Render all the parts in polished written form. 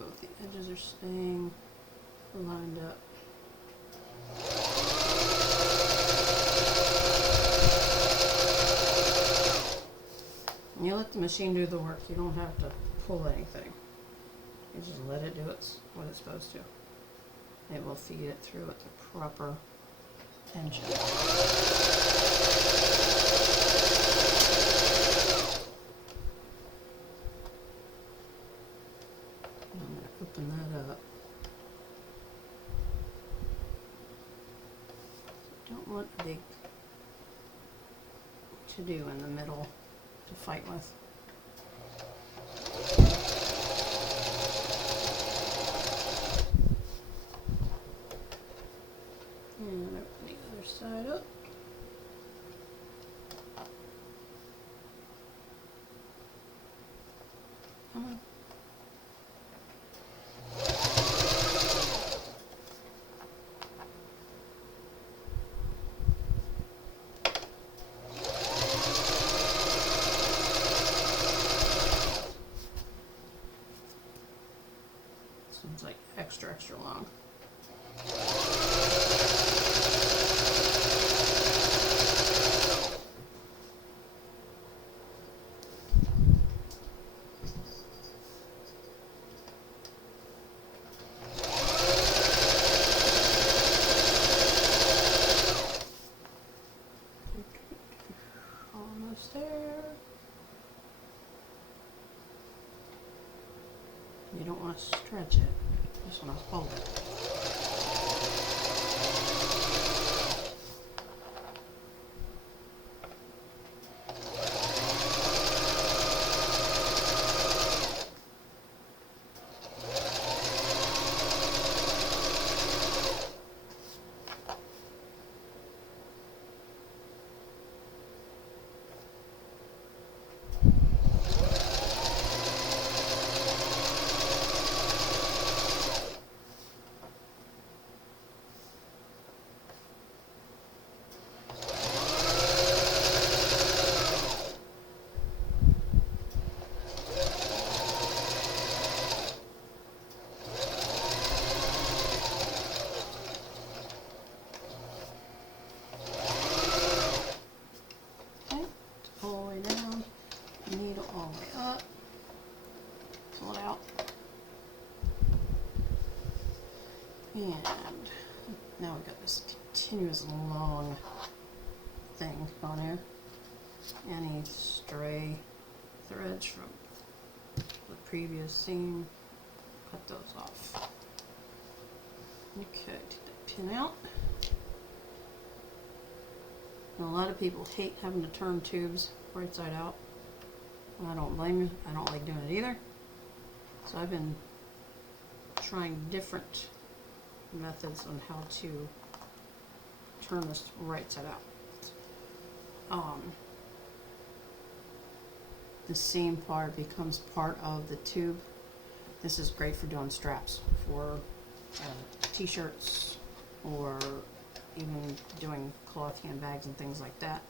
both the edges are staying lined up. And you let the machine do the work. You don't have to pull anything. You just let it do what it's supposed to. It will feed it through at the proper engine. I'm going to open that up. Don't want a big to-do in the middle to fight with. And open the other side up. Come on. This one's like extra long. Almost there. You don't want to stretch it, you just want to hold it. And now we've got this continuous long thing on here. Any stray threads from the previous seam, cut those off. Okay, take that pin out. And a lot of people hate having to turn tubes right side out. I don't blame you. I don't like doing it either. So I've been trying different methods on how to turn this right side out. The seam part becomes part of the tube. This is great for doing straps for t-shirts, or even doing cloth handbags and things like that.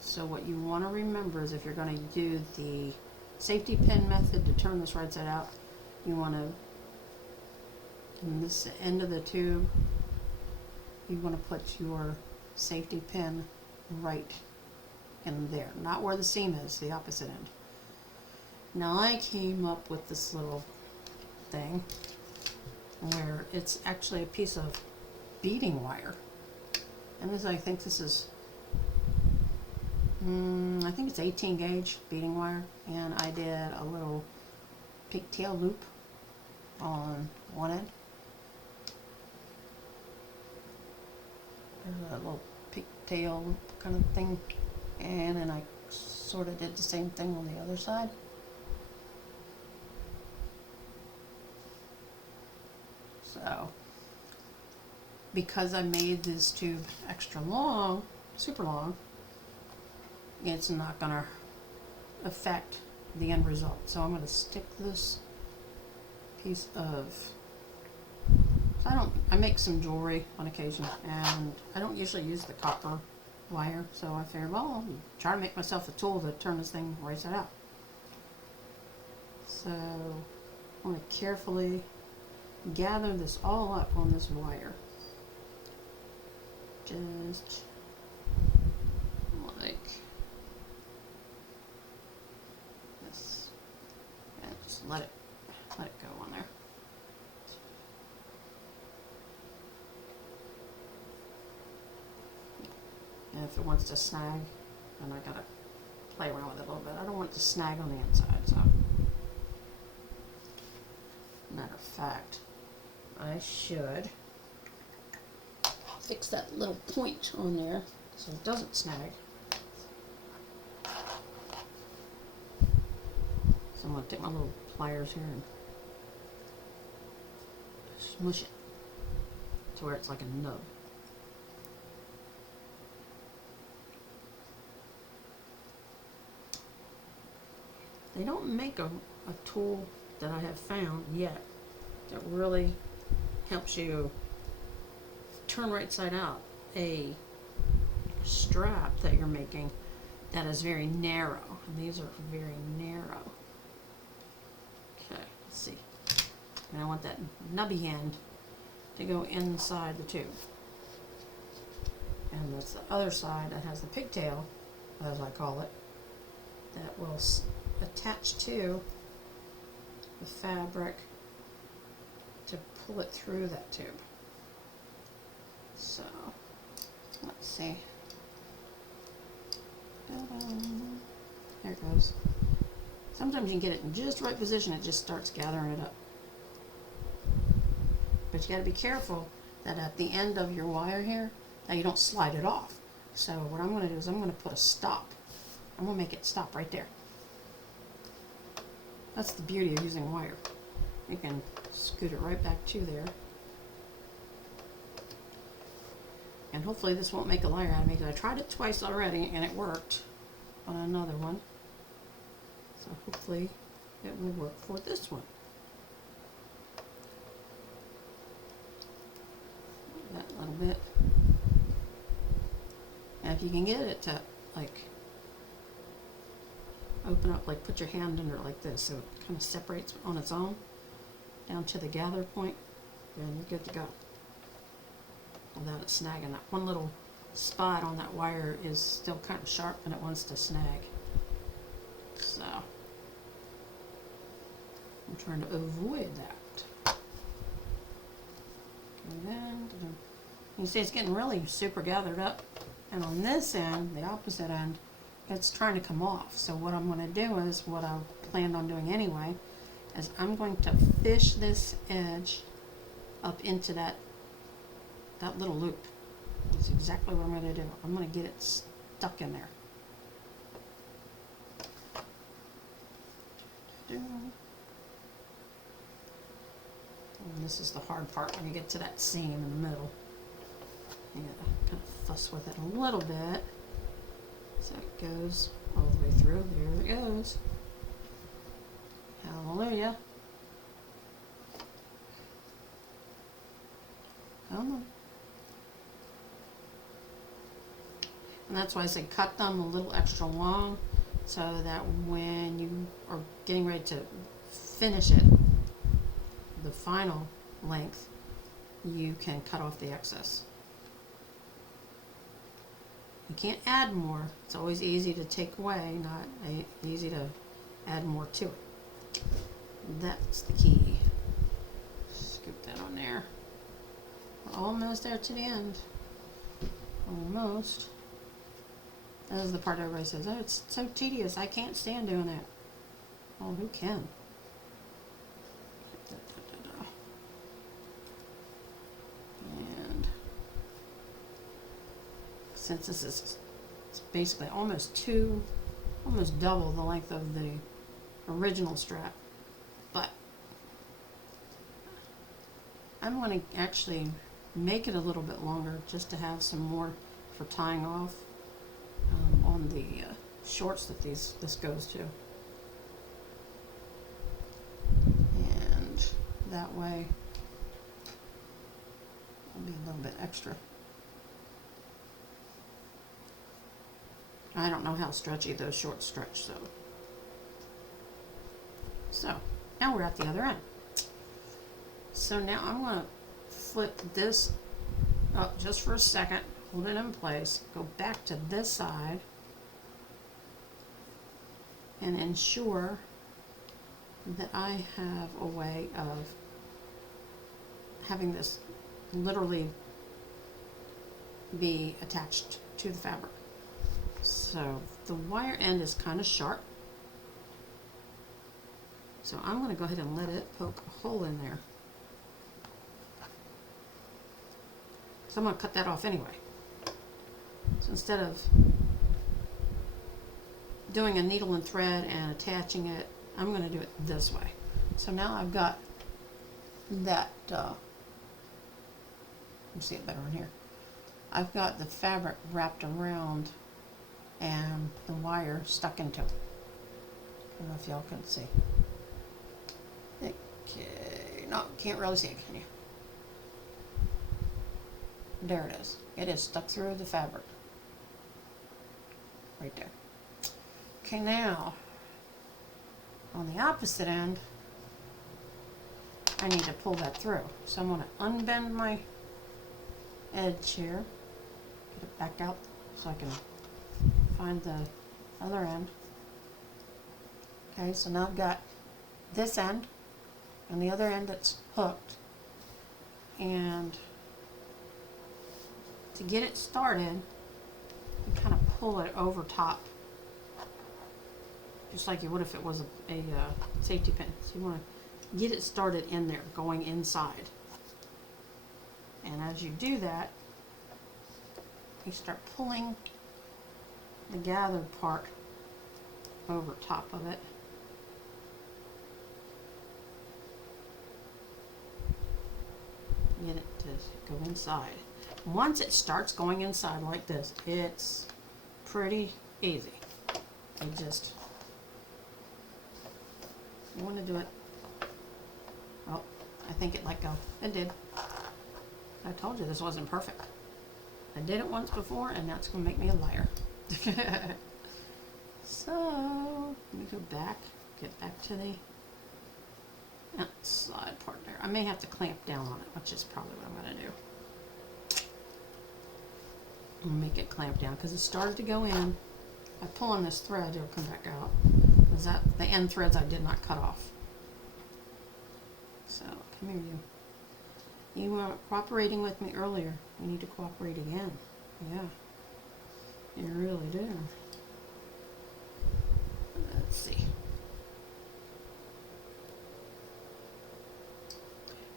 So what you want to remember is, if you're going to do the safety pin method to turn this right side out, you want to, in this end of the tube, you want to put your safety pin right in there, not where the seam is, the opposite end. Now I came up with this little thing where it's actually a piece of beading wire, and this, I think this is I think it's 18 gauge beading wire, and I did a little pigtail loop on one end. There's a little pigtail loop kind of thing, and then I sort of did the same thing on the other side. So, because I made this tube extra long, super long, it's not going to affect the end result. So I'm going to stick this piece of, I make some jewelry on occasion, and I don't usually use the copper wire, so I figured, well, I'll try to make myself a tool to turn this thing right side out. So I want to carefully gather this all up on this wire. Just like this. And just let it go on there. And if it wants to snag, then I gotta play around with it a little bit. I don't want it to snag on the inside, so. Matter of fact, I should fix that little point on there so it doesn't snag. So I'm gonna take my little pliers here and smush it to where it's like a nub. They don't make a tool that I have found yet that really helps you turn right side out a strap that you're making that is very narrow. And these are very narrow. Okay, let's see. And I want that nubby end to go inside the tube. And that's the other side that has the pigtail, as I call it, that will attach to the fabric to pull it through that tube. So, let's see. There it goes. Sometimes you can get it in just the right position, it just starts gathering it up. But you gotta be careful that at the end of your wire here, that you don't slide it off. So what I'm gonna do is I'm gonna put a stop. I'm gonna make it stop right there. That's the beauty of using wire. You can scoot it right back to there. And hopefully this won't make a liar out of me, because I tried it twice already and it worked on another one. So hopefully it will work for this one. That little bit. And if you can get it to like open up, like put your hand under it like this so it kind of separates on its own down to the gather point, then you're good to go without it snagging. That one little spot on that wire is still kind of sharp and it wants to snag. So I'm trying to avoid that. And then you can see it's getting really super gathered up, and on this end, the opposite end, it's trying to come off. So what I'm going to do is, what I planned on doing anyway, is I'm going to fish this edge up into that little loop. That's exactly what I'm going to do. I'm going to get it stuck in there. And this is the hard part when you get to that seam in the middle. You gotta kind of fuss with it a little bit so it goes all the way through. There it goes. Hallelujah. Come on. And that's why I say cut them a little extra long, so that when you are getting ready to finish it, the final length, you can cut off the excess. You can't add more. It's always easy to take away, not easy to add more to it. That's the key. Scoop that on there. We're almost there to the end. Almost. That is the part everybody says, oh, it's so tedious, I can't stand doing that. Well, who can? And since this is basically almost double the length of the original strap, but I'm going to actually make it a little bit longer just to have some more for tying off on the shorts that this goes to, and that way it'll be a little bit extra. I don't know how stretchy those shorts stretch, so Now we're at the other end. So now I'm going to flip this up just for a second, hold it in place, go back to this side, and ensure that I have a way of having this literally be attached to the fabric. So the wire end is kind of sharp, so I'm going to go ahead and let it poke a hole in there. So I'm going to cut that off anyway. So instead of doing a needle and thread and attaching it, I'm going to do it this way. So now I've got that, let me see it better in here. I've got the fabric wrapped around and the wire stuck into it. I don't know if y'all can see. Okay, no, can't really see it, can you? There it is. It is stuck through the fabric. Right there. Okay, now, on the opposite end, I need to pull that through. So I'm going to unbend my edge here, get it back out so I can find the other end. Okay, so now I've got this end and the other end that's hooked. And to get it started, you kind of pull it over top, just like you would if it was a safety pin. So you want to get it started in there, going inside. And as you do that, you start pulling the gathered part over top of it. Get it to go inside. Once it starts going inside like this, it's pretty easy. You want to do it. Oh, I think it let go. It did. I told you this wasn't perfect. I did it once before, and that's going to make me a liar. So, let me go back, get back to the outside part there. I may have to clamp down on it, which is probably what I'm going to do. I'll make it clamp down because it started to go in. By pulling this thread, it'll come back out. Is that the end threads I did not cut off? So, come here, you. You weren't cooperating with me earlier. You need to cooperate again. Yeah, you really do. Let's see.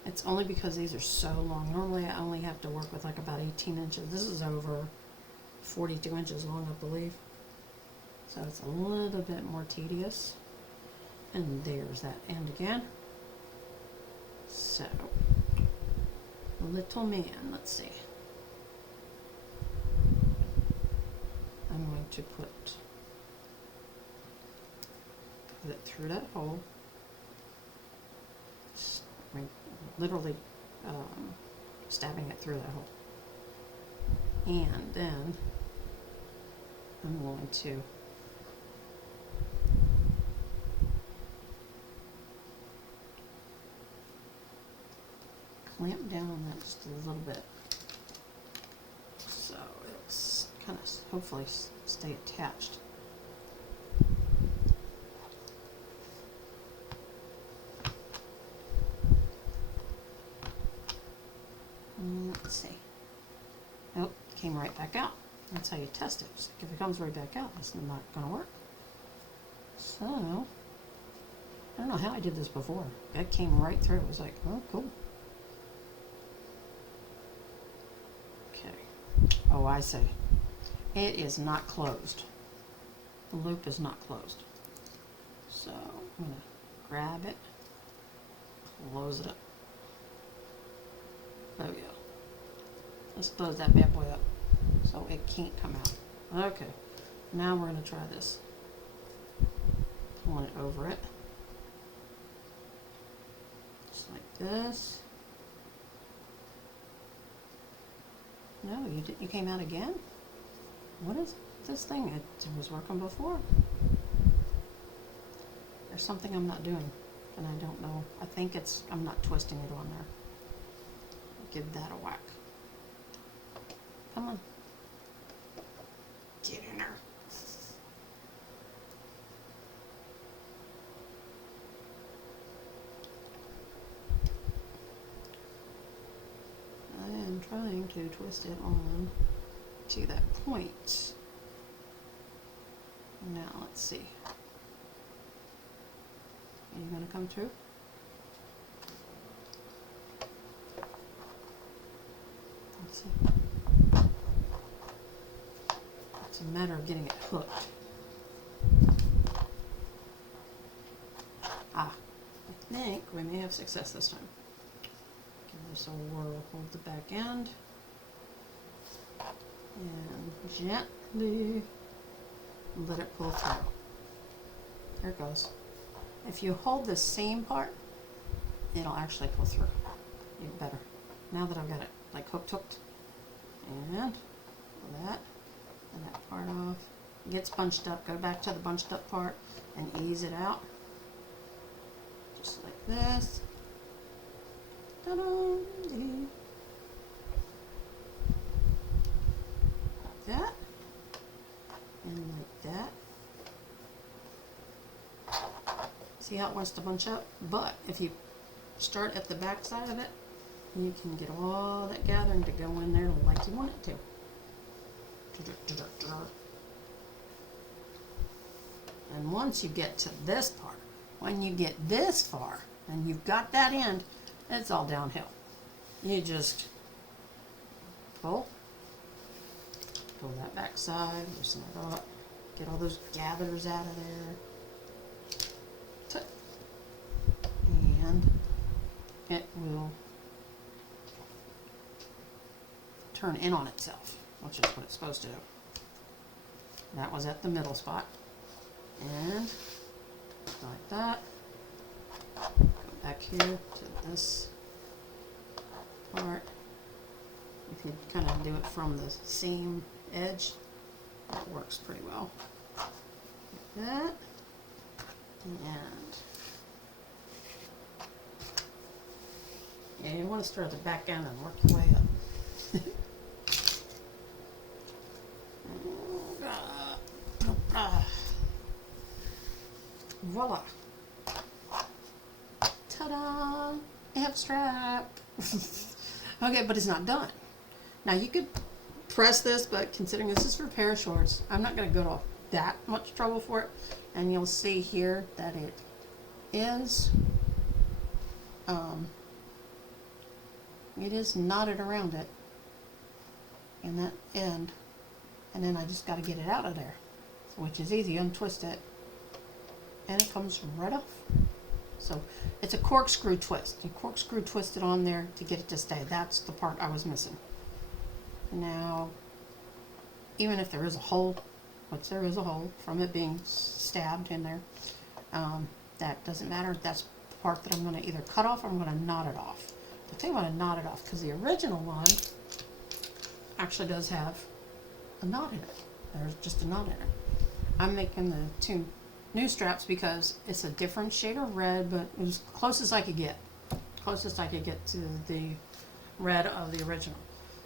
It's only because these are so long. Normally I only have to work with like about 18 inches. This is over 42 inches long, I believe. So it's a little bit more tedious. And there's that end again. So, little man, let's see. I'm going to put it through that hole. I mean, literally stabbing it through that hole. And then I'm going to clamp down on that just a little bit, so it's kind of hopefully stay attached. Let's see. Oh, it came right back out. That's how you test it. Just like if it comes right back out, that's not going to work. So, I don't know how I did this before. That came right through. It was like, oh, cool. Okay. Oh, I see. It is not closed. The loop is not closed. So, I'm going to grab it, close it up. There we go. Let's close that bad boy up so it can't come out. Okay, now we're going to try this. Pulling it over it. Just like this. No, you didn't. You came out again? What is this thing? It was working before. There's something I'm not doing. and I don't know. I think I'm not twisting it on there. Give that a whack. Come on. Get in there. I am trying to twist it on to that point. Now let's see. Are you going to come through? Let's see. It's a matter of getting it hooked. Ah, I think we may have success this time. Give this a whirl. Hold the back end and gently let it pull through. There it goes. If you hold the same part, it'll actually pull through. Even better. Now that I've got it like hooked, and that and that part off. It gets bunched up. Go back to the bunched up part and ease it out. Just like this. Ta-da! Like that. And like that. See how it wants to bunch up? But if you start at the back side of it, you can get all that gathering to go in there like you want it to. And once you get to this part, when you get this far and you've got that end, it's all downhill. You just pull that back side, loosen it up, get all those gathers out of there, and it will turn in on itself, which is what it's supposed to do. That was at the middle spot, and like that. Go back here to this part. If you kind of do it from the seam edge, that works pretty well. Like that, and yeah, you want to start at the back end and work your way up. Voila! Ta-da! I have a strap. Okay, but it's not done. Now you could press this, but considering this is for pair of shorts, I'm not going to go to that much trouble for it. And you'll see here that it is knotted around it in that end, and then I just got to get it out of there, which is easy. Untwist it, and it comes right off. So it's a corkscrew twist. You corkscrew twist it on there to get it to stay. That's the part I was missing. Now, even if there is a hole, which there is a hole from it being stabbed in there, that doesn't matter. That's the part that I'm going to either cut off or I'm going to knot it off. I think I'm going to knot it off because the original one actually does have a knot in it. There's just a knot in it. I'm making the two new straps because it's a different shade of red, but it was closest I could get. Closest I could get to the red of the original.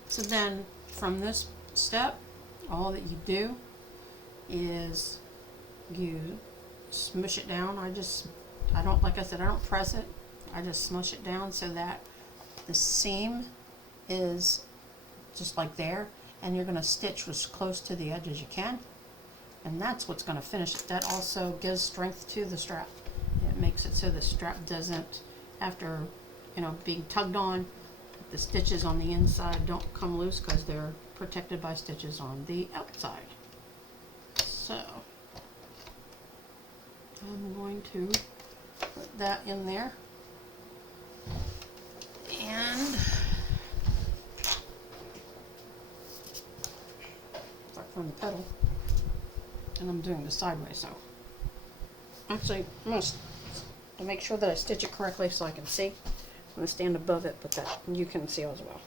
So then from this step, all that you do is you smush it down. I don't, like I said, I don't press it. I just smush it down so that the seam is just like there, and you're going to stitch as close to the edge as you can, and that's what's going to finish it. That also gives strength to the strap. It makes it so the strap doesn't, after being tugged on, the stitches on the inside don't come loose because they're protected by stitches on the outside. So I'm going to put that in there, and start from the pedal, and I'm doing this sideways. So actually, I'm going to make sure that I stitch it correctly so I can see. I'm going to stand above it, but that you can see as well.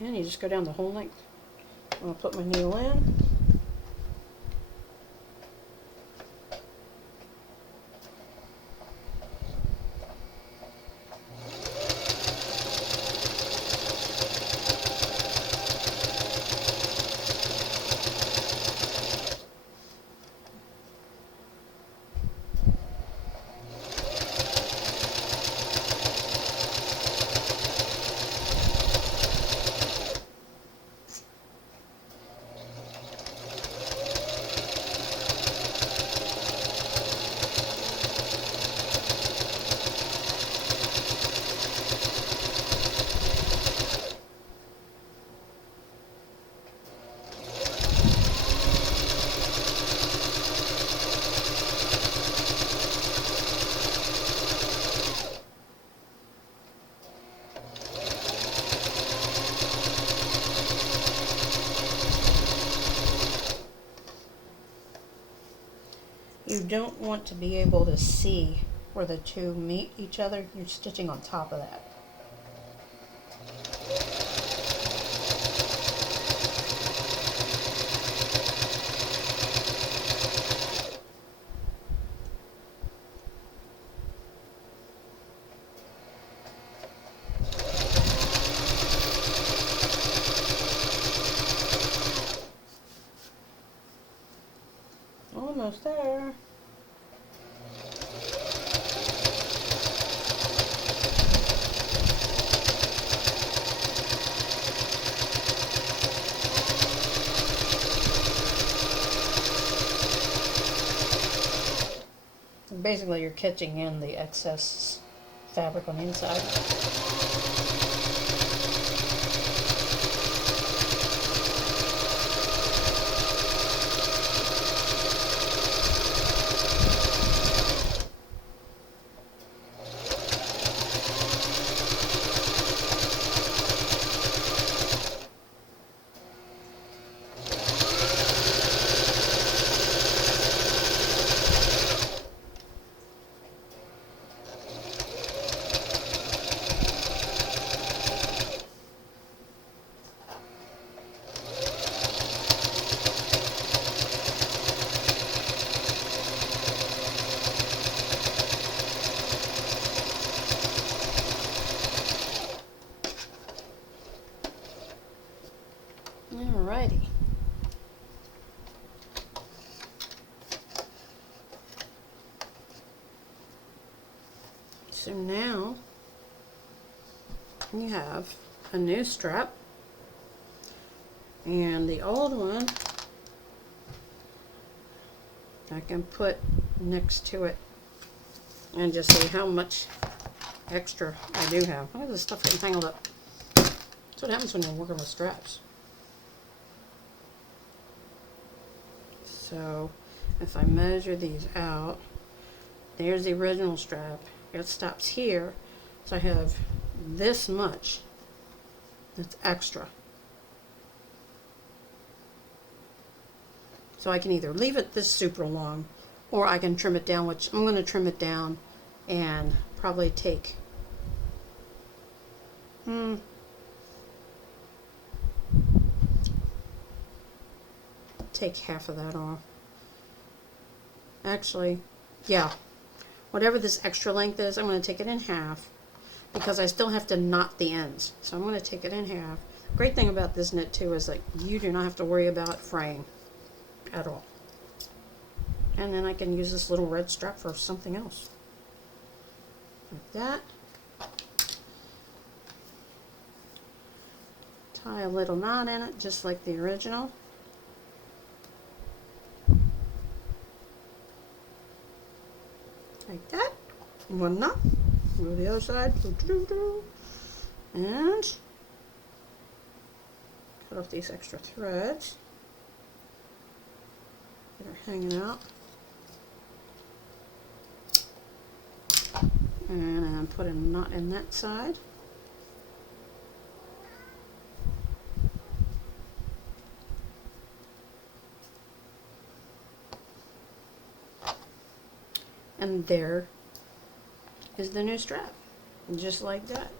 And you just go down the whole length. I'm going to put my needle in. You don't want to be able to see where the two meet each other. You're stitching on top of that. Almost there. Basically, you're catching in the excess fabric on the inside. Alrighty. So now you have a new strap, and the old one I can put next to it and just see how much extra I do have. Look at this stuff getting tangled up. That's what happens when you're working with straps. So if I measure these out, there's the original strap. It stops here, so I have this much that's extra. So I can either leave it this super long, or I can trim it down, which I'm going to trim it down and probably take half of that off. Actually, yeah, whatever this extra length is, I'm going to take it in half, because I still have to knot the ends. So I'm going to take it in half. The great thing about this knit too is that you do not have to worry about fraying at all. And then I can use this little red strap for something else. Like that. Tie a little knot in it, just like the original. Like that. One knot. Go to the other side. And cut off these extra threads that are hanging out. And put a knot in that side. And there is the new strap, just like that.